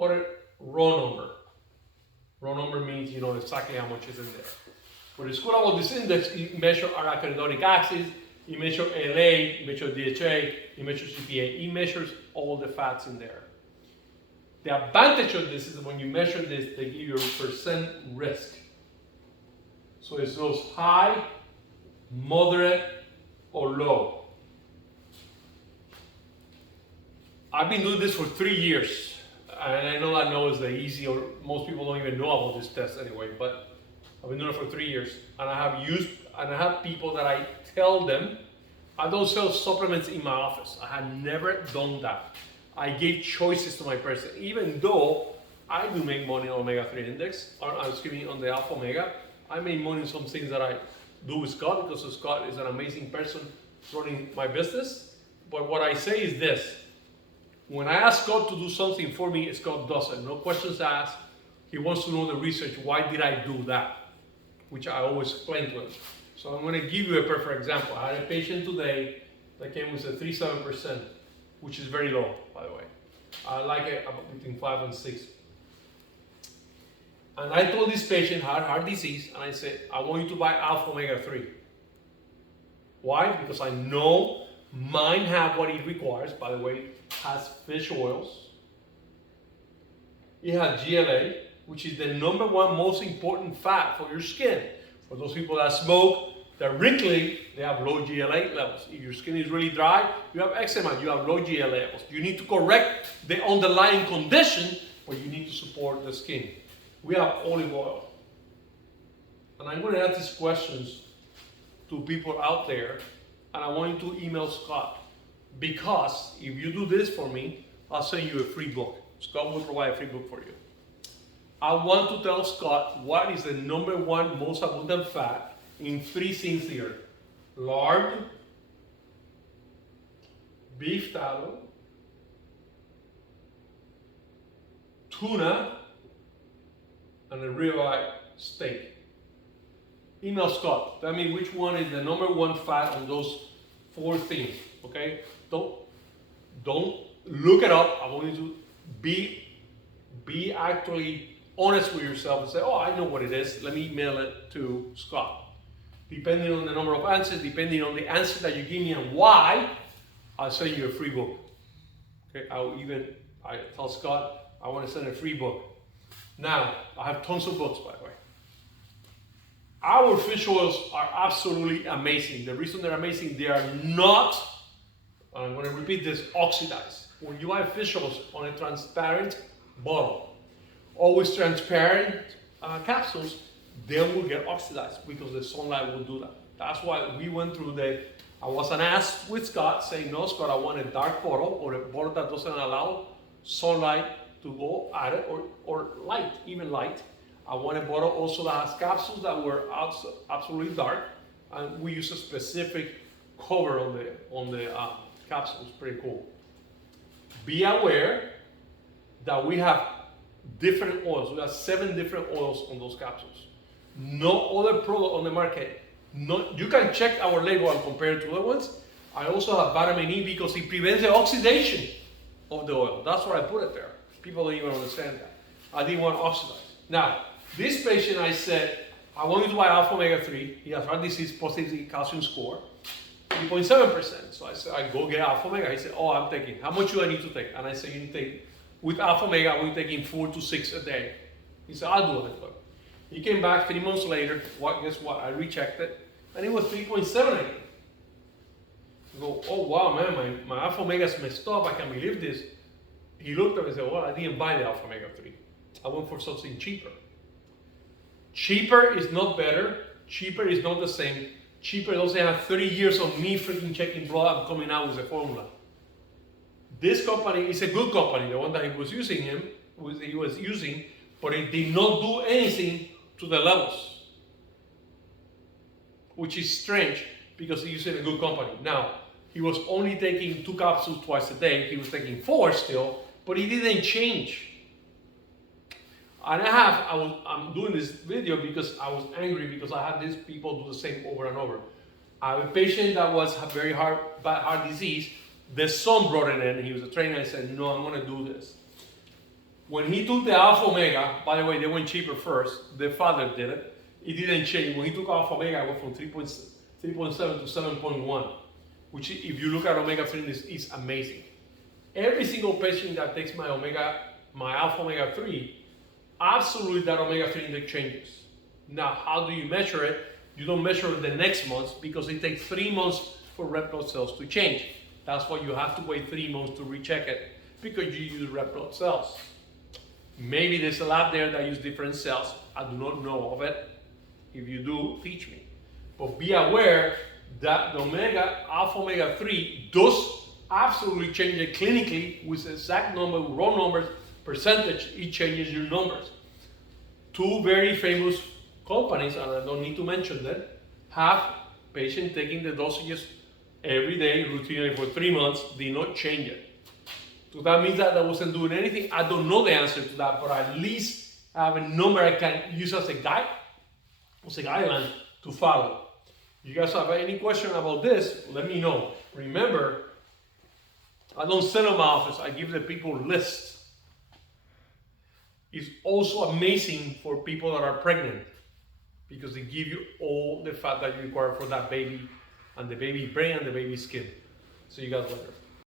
or raw number. Raw number means you know exactly how much is in there. What is cool about this index, you measure arachidonic acid, you measure LA, you measure DHA, you measure CPA, it measures all the fats in there. The advantage of this is when you measure this, they give you a percent risk. So it goes high, moderate, or low. I've been doing this for 3 years, and I know it's the easy, or most people don't even know about this test anyway, but I've been doing it for 3 years, and I have people that I tell them, I don't sell supplements in my office. I had never done that. I gave choices to my person, even though I do make money on omega-3 index, or on the alpha omega. I make money on some things that I do with Scott, because Scott is an amazing person running my business. But what I say is this: when I ask Scott to do something for me, Scott does it. No questions asked. He wants to know the research. Why did I do that? Which I always explain to him. So I'm going to give you a perfect example. I had a patient today that came with a 37%, which is very low, by the way. I like it between 5 and 6. And I told this patient had heart disease, and I said, I want you to buy alpha omega-3. Why? Because I know mine have what it requires. By the way, it has fish oils. It has GLA, which is the #1 most important fat for your skin. For those people that smoke, they're wrinkly, they have low GLA levels. If your skin is really dry, you have eczema, you have low GLA levels. You need to correct the underlying condition, but you need to support the skin. We have olive oil. And I'm going to ask these questions to people out there, and I want you to email Scott. Because if you do this for me, I'll send you a free book. Scott will provide a free book for you. I want to tell Scott what is the #1 most abundant fat in 3 things here: lard, beef tallow, tuna, and a ribeye steak. Email Scott. Tell me which one is the #1 fat on those 4 things. Okay? Don't look it up. I want you to be actually honest with yourself and say, oh, I know what it is. Let me email it to Scott. Depending on the number of answers, depending on the answer that you give me and why, I'll send you a free book. Okay? I tell Scott I want to send a free book. Now, I have tons of books, by the way. Our fish oils are absolutely amazing. The reason they're amazing, they are not, I'm going to repeat this, oxidized. When you buy fish oils on a transparent bottle, always transparent capsules, they will get oxidized because the sunlight will do that. That's why we went through I wasn't asked with Scott saying, no, Scott, I want a dark bottle or a bottle that doesn't allow sunlight to go at it, or light, even light. I want a bottle also that has capsules that were absolutely dark, and we use a specific cover on the capsules. Pretty cool. Be aware that we have different oils. We have 7 different oils on those capsules. No other product on the market. You can check our label and compare it to other ones. I also have vitamin E because it prevents the oxidation of the oil. That's why I put it there. People don't even understand that. I didn't want to oxidize. Now, this patient, I said, I want you to buy alpha omega-3. He has heart disease, positive calcium score, 3.7%. So I said, I go get alpha omega. He said, oh, I'm taking. How much do I need to take? And I said, you need to take, with alpha omega, we're taking 4 to 6 a day. He said, I'll do it. He came back 3 months later. Guess what? I rechecked it, and it was 3.7 again. I go, oh wow, man, my alpha omega's messed up. I can't believe this. He looked at me and said, well, I didn't buy the alpha omega-3. I went for something cheaper. Cheaper is not better. Cheaper is not the same. Cheaper doesn't have 30 years of me freaking checking blood and coming out with a formula. This company is a good company, the one that he was using, but it did not do anything to the levels, which is strange because he's using a good company. Now, he was only taking 2 capsules twice a day. He was taking 4 still, but he didn't change. And I'm doing this video because I was angry because I had these people do the same over and over. I have a patient that was very bad heart disease. The son brought it in, and he was a trainer. I said, no, I'm going to do this. When he took the Alpha Omega, by the way, they went cheaper first. Their father did it. It didn't change. When he took Alpha Omega, it went from 3.7 to 7.1, which if you look at omega-3 is amazing. Every single patient that takes my Alpha Omega-3, absolutely that omega-3 index changes. Now, how do you measure it? You don't measure it the next month because it takes 3 months for red blood cells to change. That's why you have to wait 3 months to recheck it, because you use red blood cells. Maybe there's a lab there that use different cells. I do not know of it. If you do, teach me. But be aware that the Alpha Omega-3 does absolutely change it clinically with exact number, raw numbers, percentage. It changes your numbers. 2 very famous companies, and I don't need to mention them, have patients taking the dosages every day routinely for 3 months, did not change it. So that means that I wasn't doing anything. I don't know the answer to that, but at least I have a number I can use as a guide, as a guideline to follow. You guys have any question about this, let me know. Remember, I don't sell in my office, I give the people lists. It's also amazing for people that are pregnant because they give you all the fat that you require for that baby and the baby brain and the baby skin. See you guys later.